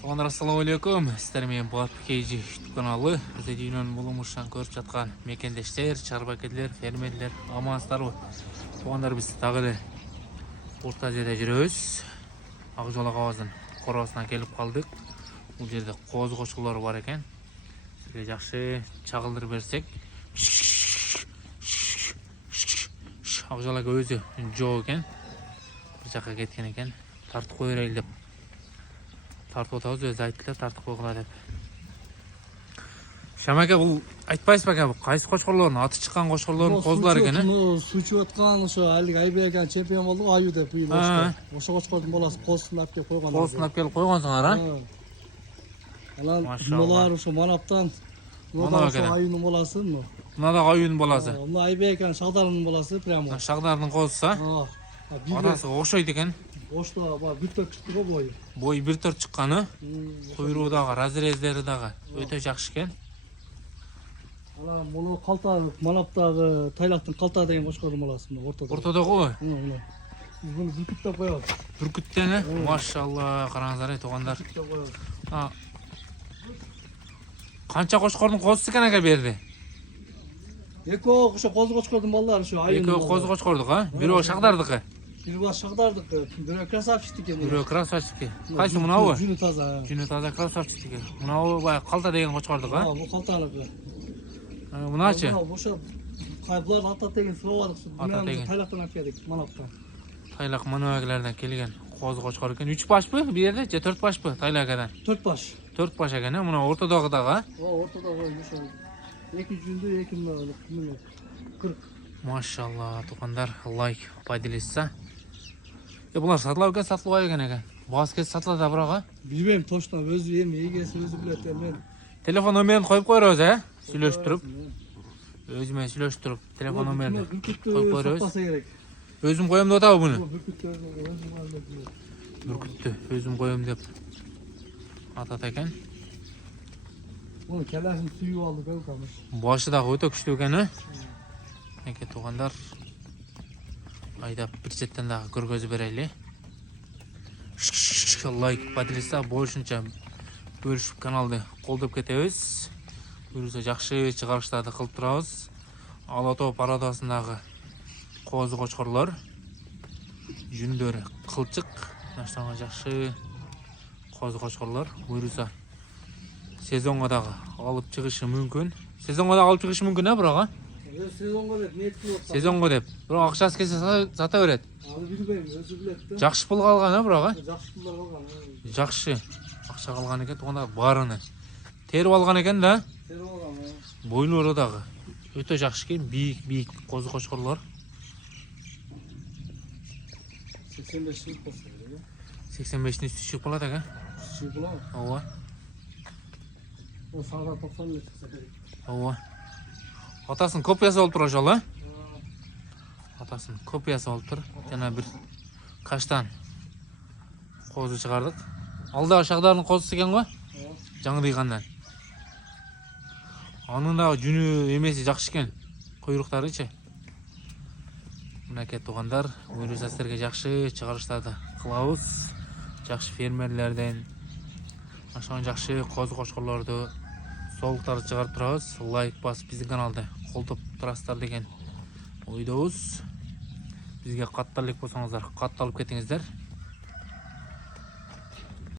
Туугандар, ассаламу алейкум. Сіздер менен Болат Кейжи YouTube каналы. Бізде дүйнөнүн булумушан көрүп жаткан мекендештер, чарбакерлер, фермерлер амансыздарбы? Туугандар, биз дагы эле Орто Азияда жүрөбүз. Ак жолок абаздын коросуна келип калдык. Бул жерде кооз кочкулар бар экен. Сизге жакшы чагылдырып берсек. Ак жолок өзү жоо экен. Бир жакка кеткен экен. Тартып кое берели деп тартып отабыз, өзү айттылар тартып койгула деп. Шамака, бул айтпайсыз бака, кайсы кочкорлордун аты чыккан кочкорлордун козулары экен, э? Суу чыгып аткан ошо Алик Айбек чемпион болду аю деп быйыл ошто. Ошо кочкордун баласы коосун алып келип койгон. Коосун алып келип койгонсуңар, а? Анан мулар ошо Манаптан. Мына ошо аюнун баласы. Мына да аюнун баласы. Мына Айбек Шагдарынын баласы прямо. Шагдардын козусу, а? Атасы окшойт экен. Ошто баа 1-4 чыкты го бою. Бою 1-4 чыккан, куйругу дагы, разрездери дагы өтө жакшы экен. Анан муну Калта Манаптагы Тайлактын Калта деген кочкордун баласы мына ортодо. Ортодогу? Мына. Биз муну бүркүт деп коебуз. Бүркүттен, э? Машалла, караңыздар, туугандар. Канча кочкордун козусу экен ака берди? Экөө ошо коз кочкордун балдары ошо аюн. Экөө коз кочкордук, а? Бирөө Шагдардыкы. Бирөө Шагдардыкы, бирөө красавчиктики. Бирөө красавчиктики. Кайсы мынабы? Жүнү таза. Жүнү таза красавчиктики. Мынабы бая Калта деген кочкордук, а? Бул Калтаныкы. Мыначы? Ошо кайблар ата деген суабадык. Ата деген. Тайлактан алып келдик, Манаптан. Тайлак Манабагилерден келген коз кочкор экен. 3 башпы бу жерде же 4 башпы Тайлакадан? 4 баш. 4 баш экен, э? Мына ортодогу дагы, а? Ортодогу ошо 2 жүндү, 2 мына 40. Машалла, туугандар, лайк поделиться. Булар сатылабы экен, сатылбайбы экен экен? Баасы кез сатылат а бирок, а? Билбейм точно, өзү эми эгеси өзү билет эми. Телефон номерин коюп койрубуз, э? Сүйлөштүрүп. Өзү менен сүйлөштүрүп, телефон номерин коюп койрубуз. Сатпаса керек. Өзүм коем деп атабы буну? Бүркүттү өзүм алып. Бүркүттү өзүм коем деп атат экен. Муну келесин сүйүп алды көп камыш. Башы дагы өтө күчтүү экен, э? Эке туугандар, айдап бир четтен дагы көргөзүп берели. Лайк, поделиться, болушунча бөлүшүп каналды колдоп кетебиз. Буюрса жакшы чыгарыштарды кылып турабыз. Ала Тоо парадасындагы коз кочкорлор, жүндөрү кылчык, наштанга жакшы коз кочкорлор. Буюрса сезонго дагы алып чыгышы мүмкүн. Сезонго дагы алып чыгышы мүмкүн, э, бирок, а? Сезонго деп ниет кылып. Сезонго деп. Бирок акчасы келсе сата берет. Аны билбейм, өзү билет да. Жакшы пул калган, э, бирок, а? Жакшы пулдар калган. Жакшы акча калган экен, туугандар, баарыны терип алган экен да. Терип алган. Бойлору дагы өтө жакшы экен, бийик коз кочкорлор. 85 чыгып калса керек. 85-тин үстү чыгып калат экен. Чыгып калат. Ооба. О сага 90 эле чыкса керек. Ооба. Атасынын копиясы болуп тур ошол, э? Атасынын копиясы болуп тур. Жана бир каштан козу чыгардык. Алдагы Шагдардын козусу экен го? Жаңырыйгандан. Анын дагы жүнү эмеси жакшы экен. Куйруктарычы. Мынакей туугандар, буюрса силерге жакшы чыгарыштарды кылабыз. Жакшы фермерлерден ашыган жакшы коз кочкорлорду, соолуктарды чыгарып турабыз. Лайк басып биздин каналды колдоп турасыздар деген ойдобуз. Бизге катталып болсоңуздар, катталып кетиңиздер.